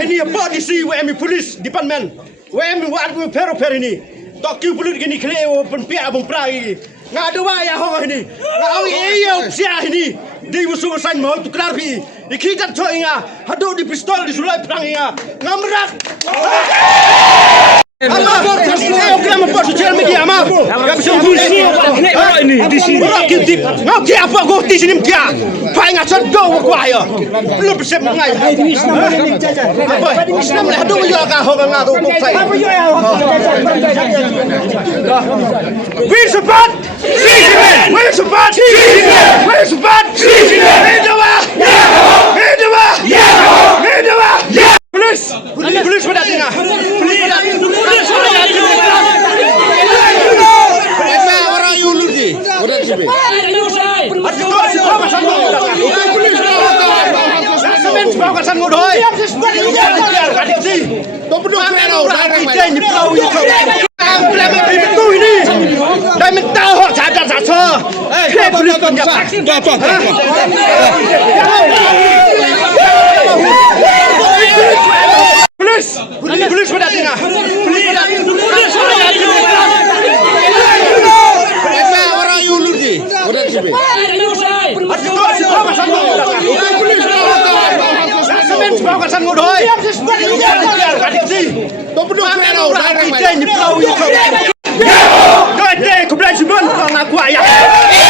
ini polisi WM polis department WM wat pero ini Tokyo polis gini kleo penpia abang prai ngadu ya ho ini ngau iyo sia ini di musuh san mau tu klarpi ikitat cho inga hado di pistol di sulai perang inga ngamrak ama saya okey bos social media ama ya bisa polisi ini di sini kitip ngau ki apa go di sini kia pai ngat do ko ayo belum bisa mengai Islam lah hado yo ka ho nga do ko sai wir support wir support wir support Polis pada tengah. Orang yuluti. Orang siapa? Polis pada tengah. Orang yuluti. Orang siapa? Kau